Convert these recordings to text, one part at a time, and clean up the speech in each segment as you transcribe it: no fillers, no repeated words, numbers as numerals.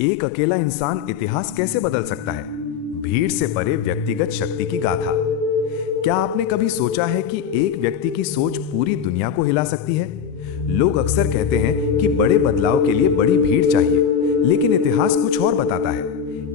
एक अकेला इंसान इतिहास कैसे बदल सकता है? भीड़ से परे व्यक्तिगत शक्ति की गाथा। क्या आपने कभी सोचा है कि एक व्यक्ति की सोच पूरी दुनिया को हिला सकती है? लोग अक्सर कहते हैं कि बड़े बदलाव के लिए बड़ी भीड़ चाहिए, लेकिन इतिहास कुछ और बताता है।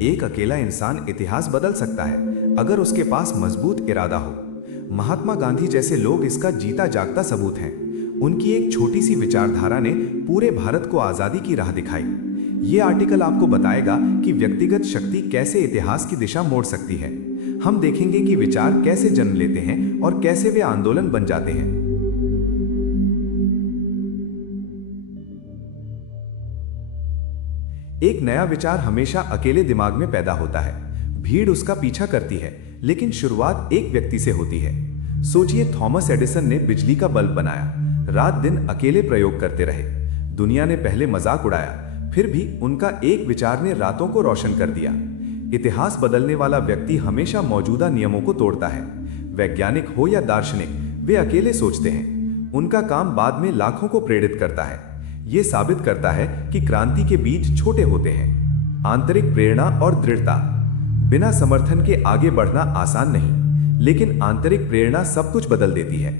एक अकेला इंसान इतिहास बदल सकता है अगर उसके पास मजबूत इरादा हो। महात्मा गांधी जैसे लोग इसका जीता जागता सबूत हैं। उनकी एक छोटी सी विचारधारा ने पूरे भारत को आजादी की राह दिखाई। ये आर्टिकल आपको बताएगा कि व्यक्तिगत शक्ति कैसे इतिहास की दिशा मोड़ सकती है। हम देखेंगे कि विचार कैसे जन्म लेते हैं और कैसे वे आंदोलन बन जाते हैं। एक नया विचार हमेशा अकेले दिमाग में पैदा होता है। भीड़ उसका पीछा करती है, लेकिन शुरुआत एक व्यक्ति से होती है। सोचिए, थॉमस एडिसन ने बिजली का बल्ब बनाया, रात दिन अकेले प्रयोग करते रहे। दुनिया ने पहले मजाक उड़ाया, फिर भी उनका एक विचार ने रातों को रोशन कर दिया। इतिहास बदलने वाला व्यक्ति हमेशा मौजूदा नियमों को तोड़ता है। वैज्ञानिक हो या दार्शनिक, वे अकेले सोचते हैं। उनका काम बाद में लाखों को प्रेरित करता है। ये साबित करता है कि क्रांति के बीज छोटे होते हैं। आंतरिक प्रेरणा और दृढ़ता। बिना समर्थन के आगे बढ़ना आसान नहीं, लेकिन आंतरिक प्रेरणा सब कुछ बदल देती है।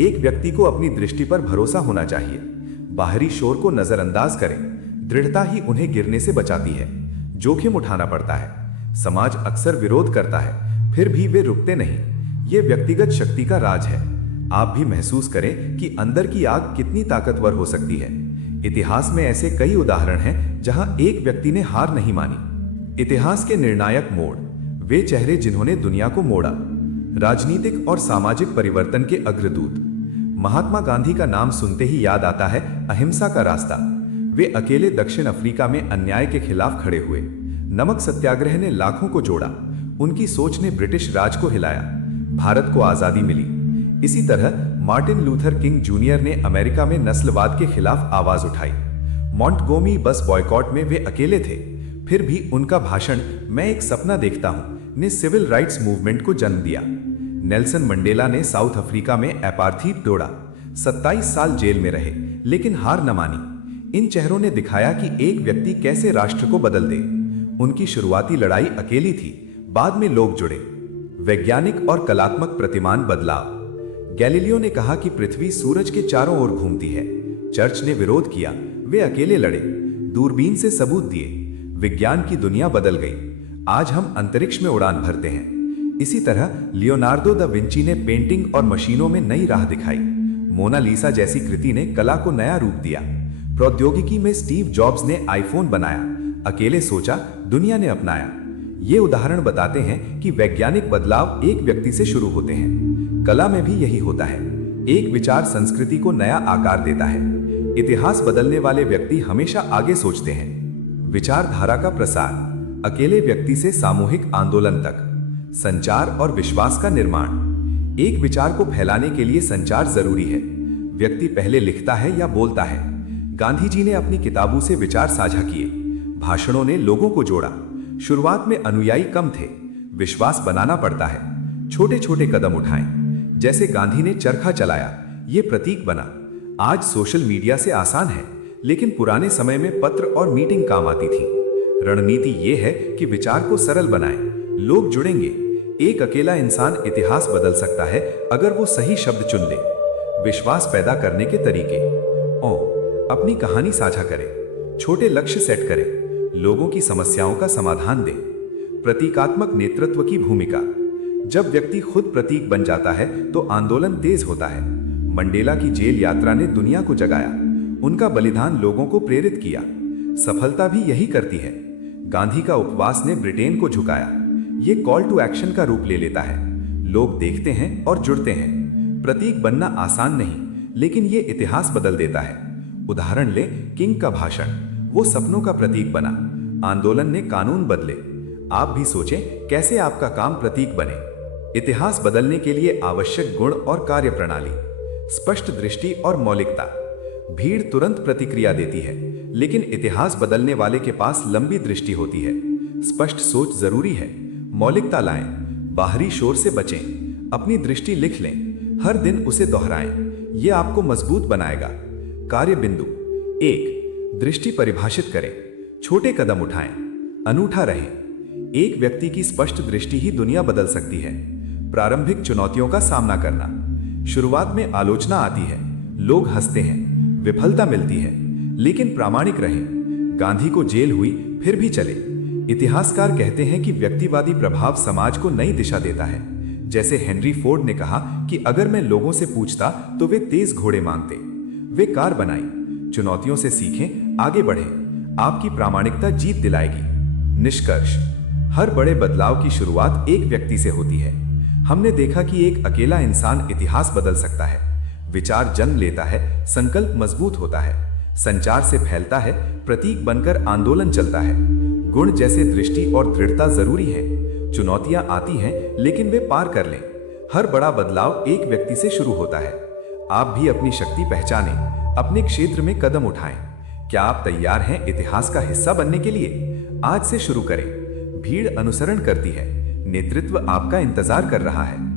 एक व्यक्ति को अपनी दृष्टि पर भरोसा होना चाहिए। बाहरी शोर को नजरअंदाज करें। दृढ़ता ही उन्हें गिरने से बचाती है। जोखिम उठाना पड़ता है। समाज अक्सर विरोध करता है, फिर भी वे रुकते नहीं। ये व्यक्तिगत शक्ति का राज है। आप भी महसूस करें कि अंदर की आग कितनी ताकतवर हो सकती है। इतिहास में ऐसे कई उदाहरण हैं जहां एक व्यक्ति ने हार नहीं मानी। इतिहास के निर्णायक मोड़, वे चेहरे जिन्होंने दुनिया को मोड़ा। राजनीतिक और सामाजिक परिवर्तन के अग्रदूत। महात्मा गांधी का नाम सुनते ही याद आता है अहिंसा का रास्ता। वे अकेले दक्षिण अफ्रीका में अन्याय के खिलाफ खड़े हुए। नमक सत्याग्रह ने लाखों को जोड़ा। उनकी सोच ने ब्रिटिश राज को हिलाया। भारत को आजादी मिली। इसी तरह मार्टिन लूथर किंग जूनियर ने अमेरिका में नस्लवाद के खिलाफ आवाज उठाई। मॉन्टगोमरी बस बॉयकॉट में वे अकेले थे, फिर भी उनका भाषण "मैं एक सपना देखता हूं" ने सिविल राइट्स मूवमेंट को जन्म दिया। नेल्सन मंडेला ने साउथ अफ्रीका में एपार्थीड तोड़ा। 27 साल जेल में रहे, लेकिन हार न मानी। इन चेहरों ने दिखाया कि एक व्यक्ति कैसे राष्ट्र को बदल दे। उनकी शुरुआती लड़ाई अकेली थी, बाद में लोग जुड़े। वैज्ञानिक और कलात्मक प्रतिमान बदलाव। गैलीलियो ने कहा कि पृथ्वी सूरज के चारों ओर घूमती है। चर्च ने विरोध किया, वे अकेले लड़े। दूरबीन से सबूत दिए। विज्ञान की दुनिया बदल गई। आज हम अंतरिक्ष में उड़ान भरते हैं। इसी तरह लियोनार्डो दा विंची ने पेंटिंग और मशीनों में नई राह दिखाई। मोनालिसा जैसी कृति ने कला को नया रूप दिया। प्रौद्योगिकी में स्टीव जॉब्स ने आईफोन बनाया। अकेले सोचा, दुनिया ने अपनाया। ये उदाहरण बताते हैं कि वैज्ञानिक बदलाव एक व्यक्ति से शुरू होते हैं। कला में भी यही होता है। एक विचार संस्कृति को नया आकार देता है। इतिहास बदलने वाले व्यक्ति हमेशा आगे सोचते हैं। विचारधारा का प्रसार, अकेले व्यक्ति से सामूहिक आंदोलन तक। संचार और विश्वास का निर्माण। एक विचार को फैलाने के लिए संचार जरूरी है। व्यक्ति पहले लिखता है या बोलता है। गांधी जी ने अपनी किताबों से विचार साझा किए। भाषणों ने लोगों को जोड़ा। शुरुआत में अनुयायी कम थे। विश्वास बनाना पड़ता है। छोटे छोटे कदम उठाएं। जैसे गांधी ने चरखा चलाया, ये प्रतीक बना। आज सोशल मीडिया से आसान है, लेकिन पुराने समय में पत्र और मीटिंग काम आती थी। रणनीति ये है कि विचार को सरल बनाएं। लोग जुड़ेंगे। एक अकेला इंसान इतिहास बदल सकता है अगर वो सही शब्द चुन ले। विश्वास पैदा करने के तरीके। अपनी कहानी साझा करें। छोटे लक्ष्य सेट करें। लोगों की समस्याओं का समाधान दें। प्रतीकात्मक नेतृत्व की भूमिका। जब व्यक्ति खुद प्रतीक बन जाता है तो आंदोलन तेज होता है। मंडेला की जेल यात्रा ने दुनिया को जगाया। उनका बलिदान लोगों को प्रेरित किया। सफलता भी यही करती है। गांधी का उपवास ने ब्रिटेन को झुकाया। ये कॉल टू एक्शन का रूप ले लेता है। लोग देखते हैं और जुड़ते हैं। प्रतीक बनना आसान नहीं, लेकिन ये इतिहास बदल देता है। उदाहरण ले, किंग का भाषण, वो सपनों का प्रतीक बना। आंदोलन ने कानून बदले। आप भी सोचें, कैसे आपका काम प्रतीक बने। इतिहास बदलने के लिए आवश्यक गुण और कार्य प्रणाली। स्पष्ट दृष्टि और मौलिकता। भीड़ तुरंत प्रतिक्रिया देती है, लेकिन इतिहास बदलने वाले के पास लंबी दृष्टि होती है। स्पष्ट सोच जरूरी है। मौलिकता लाएं। बाहरी शोर से बचें। अपनी दृष्टि लिख लें। हर दिन उसे दोहराएं। यह आपको मजबूत बनाएगा। कार्य बिंदु। 1, दृष्टि परिभाषित करें। छोटे कदम उठाएं, अनूठा रहें। एक व्यक्ति की स्पष्ट दृष्टि ही दुनिया बदल सकती है। प्रारंभिक चुनौतियों का सामना करना। शुरुआत में आलोचना आती है, लोग हंसते हैं, विफलता मिलती है, लेकिन प्रामाणिक रहें। गांधी को जेल हुई, फिर भी चले। इतिहासकार कहते हैं कि व्यक्तिवादी प्रभाव समाज को नई दिशा देता है। जैसे हेनरी फोर्ड ने कहा कि अगर मैं लोगों से पूछता तो वे तेज घोड़े मांगते। वे कार बनाई। चुनौतियों से सीखें, आगे बढ़ें। आपकी प्रामाणिकता जीत दिलाएगी। निष्कर्ष, हर बड़े बदलाव की शुरुआत एक व्यक्ति से होती है। हमने देखा कि एक अकेला इंसान इतिहास बदल सकता है। विचार जन्म लेता है, संकल्प मजबूत होता है, संचार से फैलता है, प्रतीक बनकर आंदोलन चलता है। गुण जैसे दृष्टि और दृढ़ता जरूरी है। चुनौतियां आती हैं, लेकिन वे पार कर लें। हर बड़ा बदलाव एक व्यक्ति से शुरू होता है। आप भी अपनी शक्ति पहचानें, अपने क्षेत्र में कदम उठाएं। क्या आप तैयार हैं इतिहास का हिस्सा बनने के लिए? आज से शुरू करें। भीड़ अनुसरण करती है, नेतृत्व आपका इंतजार कर रहा है।